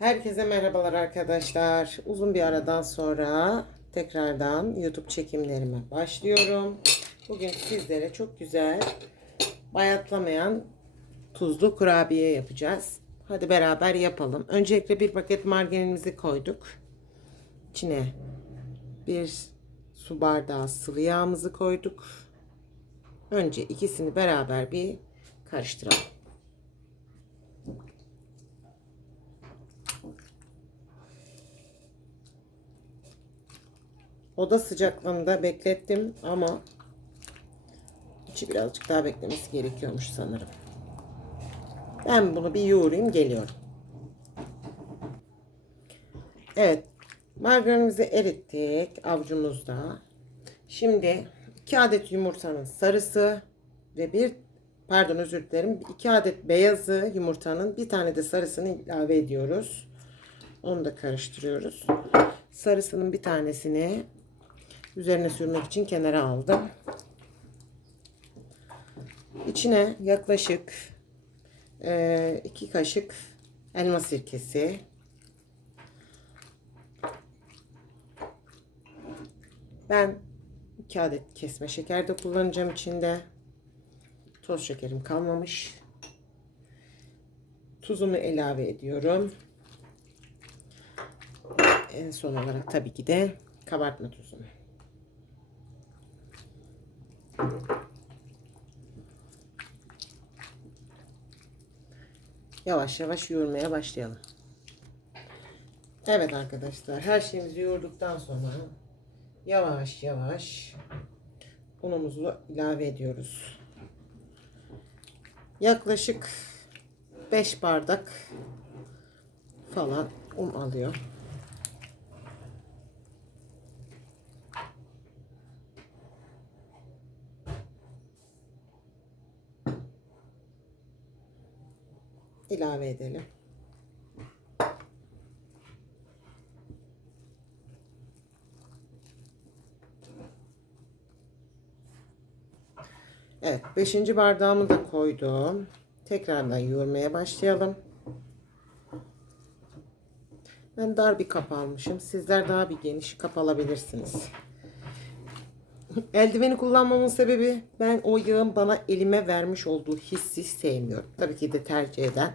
Herkese merhabalar arkadaşlar. Uzun bir aradan sonra tekrardan YouTube çekimlerime başlıyorum. Bugün sizlere çok güzel bayatlamayan tuzlu kurabiye yapacağız. Hadi beraber yapalım. Öncelikle bir paket margarinimizi koyduk. İçine bir su bardağı sıvı yağımızı koyduk. Önce ikisini beraber bir karıştıralım. Oda sıcaklığında beklettim ama içi birazcık daha beklemesi gerekiyormuş sanırım. Ben bunu bir yoğurayım geliyorum. Evet. Margarinimizi erittik avucumuzda. Şimdi 2 adet yumurtanın sarısı ve bir pardon özür dilerim 2 adet beyazı yumurtanın bir tane de sarısını ilave ediyoruz. Onu da karıştırıyoruz. Sarısının bir tanesini üzerine sürmek için kenara aldım. İçine yaklaşık 2 kaşık elma sirkesi, ben 2 adet kesme şeker de kullanacağım içinde. Toz şekerim kalmamış. Tuzumu ilave ediyorum. En son olarak tabii ki de kabartma tuzunu. Yavaş yavaş yoğurmaya başlayalım. Evet arkadaşlar her şeyimizi yoğurduktan sonra yavaş yavaş unumuzu ilave ediyoruz. Yaklaşık 5 bardak falan un alıyor. İlave edelim. Evet, 5. bardağımı da koydum. Tekrardan yoğurmaya başlayalım. Ben dar bir kap almışım. Sizler daha bir geniş kap alabilirsiniz. Eldiveni kullanmamın sebebi ben o yağın bana elime vermiş olduğu hissi sevmiyorum. Tabii ki de tercih eden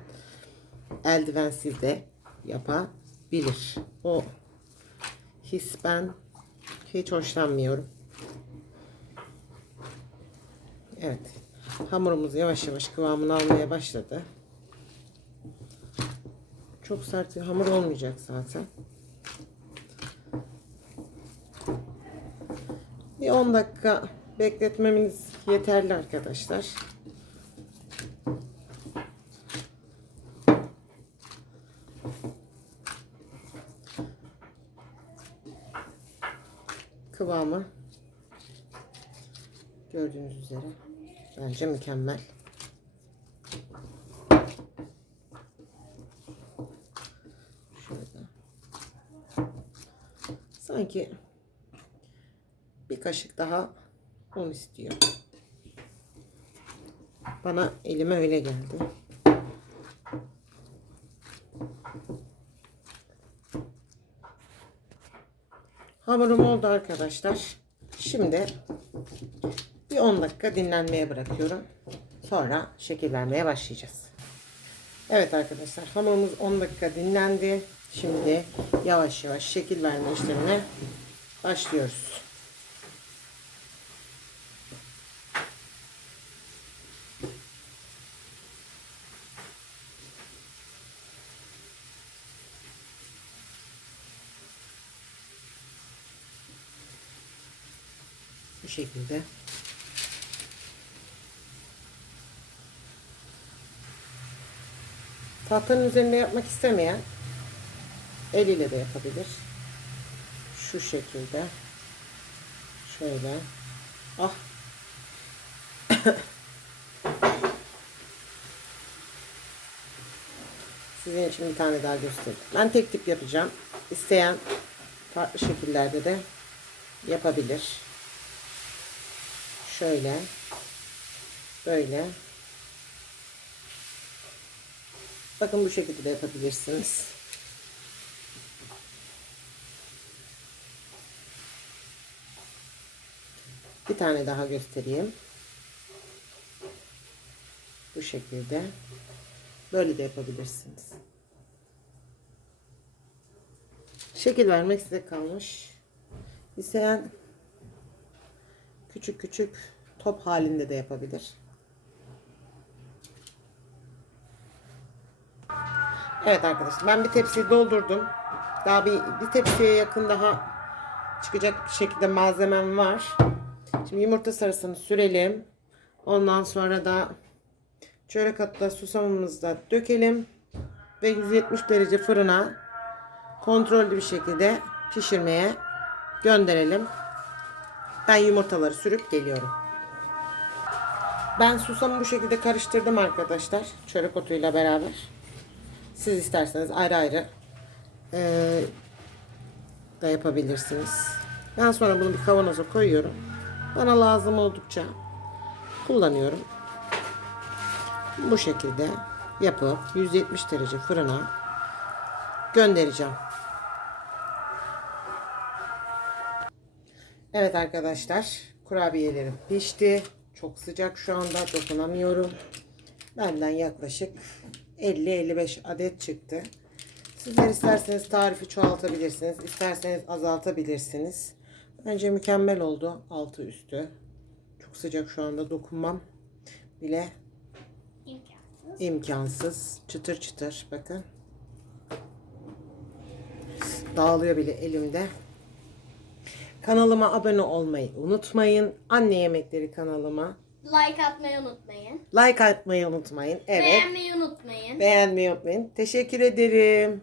eldivensiz de yapabilir. O his ben hiç hoşlanmıyorum. Evet. Hamurumuz yavaş yavaş kıvamını almaya başladı. Çok sert bir hamur olmayacak zaten. Bir 10 dakika bekletmemiz yeterli arkadaşlar. Kıvamı gördüğünüz üzere bence mükemmel. Şöyle. Sanki bir kaşık daha un istiyor. Bana elime öyle geldi. Hamurum oldu arkadaşlar. Şimdi bir 10 dakika dinlenmeye bırakıyorum. Sonra şekil vermeye başlayacağız. Evet arkadaşlar hamurumuz 10 dakika dinlendi. Şimdi yavaş yavaş şekil verme işlemine başlıyoruz. Şekilde. Tahtanın üzerinde yapmak istemeyen eliyle de yapabilir. Şu şekilde. Şöyle. Ah. Sizin için bir tane daha göstereyim. Ben tek tip yapacağım. İsteyen farklı şekillerde de yapabilir. Şöyle. Böyle. Bakın bu şekilde de yapabilirsiniz. Bir tane daha göstereyim. Bu şekilde. Böyle de yapabilirsiniz. Şekil vermek size kalmış. İsteyen küçük küçük top halinde de yapabilir. Evet arkadaşlar ben bir tepsiyi doldurdum. Daha bir, bir tepsiye yakın daha çıkacak bir şekilde malzemem var. Şimdi yumurta sarısını sürelim. Ondan sonra da çörek hatta susamımızı da dökelim. Ve 170 derece fırına kontrollü bir şekilde pişirmeye gönderelim. Ben yumurtaları sürüp geliyorum. Ben susamı bu şekilde karıştırdım arkadaşlar. Çörek otuyla beraber. Siz isterseniz ayrı ayrı eee, da yapabilirsiniz. Ben sonra bunu bir kavanoza koyuyorum. Bana lazım oldukça kullanıyorum. Bu şekilde yapıp 170 derece fırına göndereceğim. Evet arkadaşlar kurabiyelerim pişti. Çok sıcak şu anda dokunamıyorum. Benden yaklaşık 50-55 adet çıktı. Sizler isterseniz tarifi çoğaltabilirsiniz. isterseniz azaltabilirsiniz. Bence mükemmel oldu altı üstü. Çok sıcak şu anda dokunmam bile İmkansız. imkansız. Çıtır çıtır bakın. Dağılıyor bile elimde. Kanalıma abone olmayı unutmayın. Anne Yemekleri kanalıma Like atmayı unutmayın. like atmayı unutmayın. Evet. Beğenmeyi unutmayın. Beğenmeyi unutmayın. Teşekkür ederim.